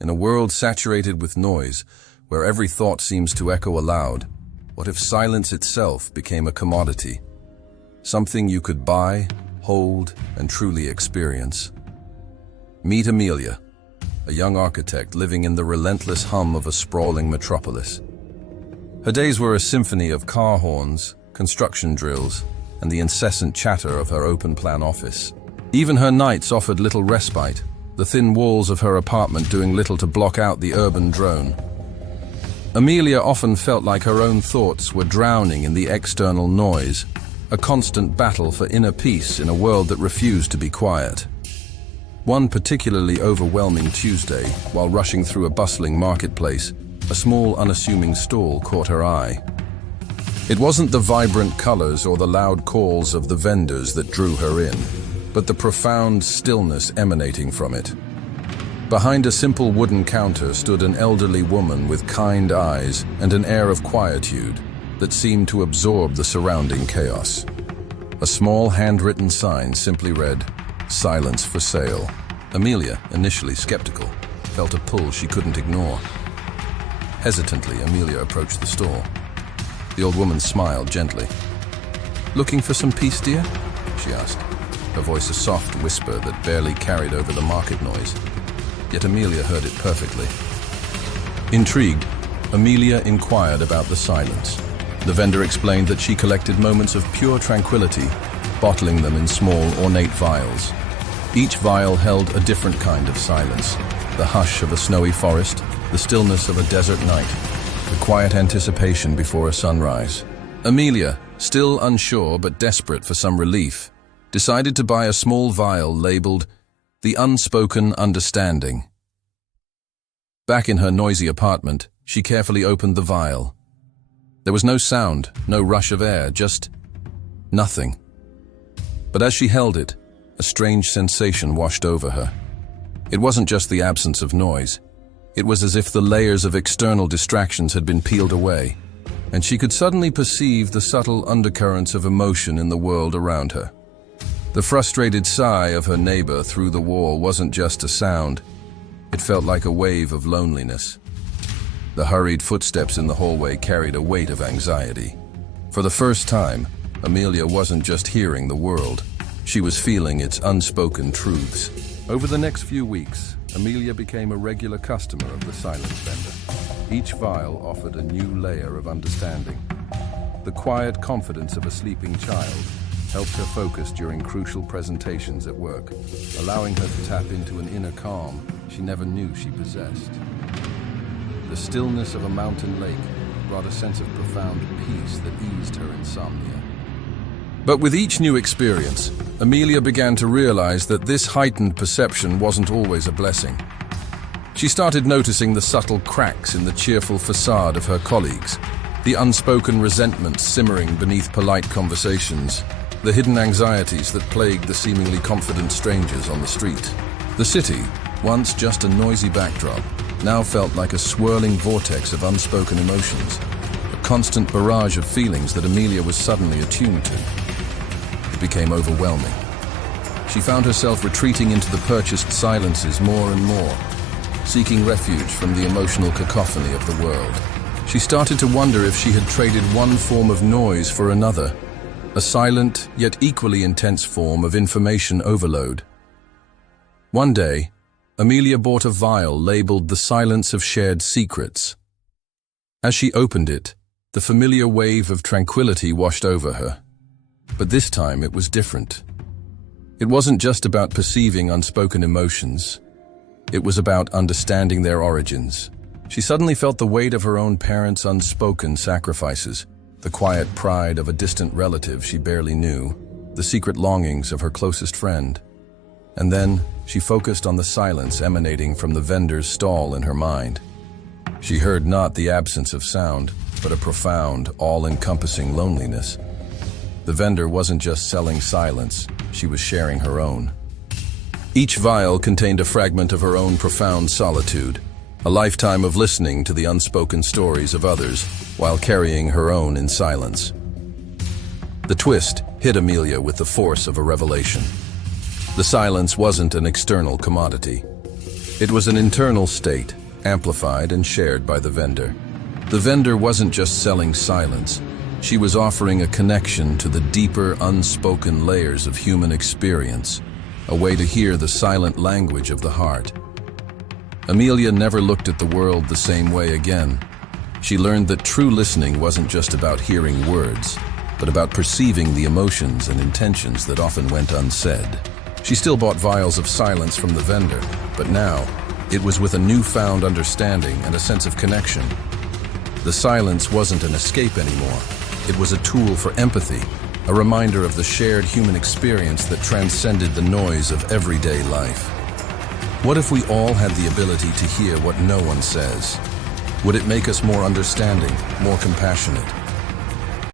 In a world saturated with noise, where every thought seems to echo aloud, what if silence itself became a commodity? Something you could buy, hold, and truly experience. Meet Amelia, a young architect living in the relentless hum of a sprawling metropolis. Her days were a symphony of car horns, construction drills, and the incessant chatter of her open-plan office. Even her nights offered little respite, the thin walls of her apartment doing little to block out the urban drone. Amelia often felt like her own thoughts were drowning in the external noise, a constant battle for inner peace in a world that refused to be quiet. One particularly overwhelming Tuesday, while rushing through a bustling marketplace, a small, unassuming stall caught her eye. It wasn't the vibrant colors or the loud calls of the vendors that drew her in, but the profound stillness emanating from it. Behind a simple wooden counter stood an elderly woman with kind eyes and an air of quietude that seemed to absorb the surrounding chaos. A small handwritten sign simply read, "Silence for sale." Amelia, initially skeptical, felt a pull she couldn't ignore. Hesitantly, Amelia approached the store. The old woman smiled gently. "Looking for some peace, dear?" she asked, her voice a soft whisper that barely carried over the market noise. Yet Amelia heard it perfectly. Intrigued, Amelia inquired about the silence. The vendor explained that she collected moments of pure tranquility, bottling them in small, ornate vials. Each vial held a different kind of silence, the hush of a snowy forest, the stillness of a desert night, the quiet anticipation before a sunrise. Amelia, still unsure but desperate for some relief, decided to buy a small vial labeled "The Unspoken Understanding." Back in her noisy apartment, she carefully opened the vial. There was no sound, no rush of air, just nothing. But as she held it, a strange sensation washed over her. It wasn't just the absence of noise. It was as if the layers of external distractions had been peeled away, and she could suddenly perceive the subtle undercurrents of emotion in the world around her. The frustrated sigh of her neighbor through the wall wasn't just a sound. It felt like a wave of loneliness. The hurried footsteps in the hallway carried a weight of anxiety. For the first time, Amelia wasn't just hearing the world. She was feeling its unspoken truths. Over the next few weeks, Amelia became a regular customer of the silence vendor. Each vial offered a new layer of understanding. The quiet confidence of a sleeping child helped her focus during crucial presentations at work, allowing her to tap into an inner calm she never knew she possessed. The stillness of a mountain lake brought a sense of profound peace that eased her insomnia. But with each new experience, Amelia began to realize that this heightened perception wasn't always a blessing. She started noticing the subtle cracks in the cheerful facade of her colleagues, the unspoken resentment simmering beneath polite conversations, the hidden anxieties that plagued the seemingly confident strangers on the street. The city, once just a noisy backdrop, now felt like a swirling vortex of unspoken emotions, a constant barrage of feelings that Amelia was suddenly attuned to. It became overwhelming. She found herself retreating into the purchased silences more and more, seeking refuge from the emotional cacophony of the world. She started to wonder if she had traded one form of noise for another, a silent yet equally intense form of information overload. One day, Amelia bought a vial labeled "The Silence of Shared Secrets." As she opened it, the familiar wave of tranquility washed over her. But this time it was different. It wasn't just about perceiving unspoken emotions. It was about understanding their origins. She suddenly felt the weight of her own parents' unspoken sacrifices, the quiet pride of a distant relative she barely knew, the secret longings of her closest friend. And then she focused on the silence emanating from the vendor's stall in her mind. She heard not the absence of sound, but a profound, all-encompassing loneliness. The vendor wasn't just selling silence, she was sharing her own. Each vial contained a fragment of her own profound solitude, a lifetime of listening to the unspoken stories of others while carrying her own in silence. The twist hit Amelia with the force of a revelation. The silence wasn't an external commodity. It was an internal state, amplified and shared by the vendor. The vendor wasn't just selling silence. She was offering a connection to the deeper, unspoken layers of human experience, a way to hear the silent language of the heart. Amelia never looked at the world the same way again. She learned that true listening wasn't just about hearing words, but about perceiving the emotions and intentions that often went unsaid. She still bought vials of silence from the vendor, but now, it was with a newfound understanding and a sense of connection. The silence wasn't an escape anymore. It was a tool for empathy, a reminder of the shared human experience that transcended the noise of everyday life. What if we all had the ability to hear what no one says? Would it make us more understanding, more compassionate,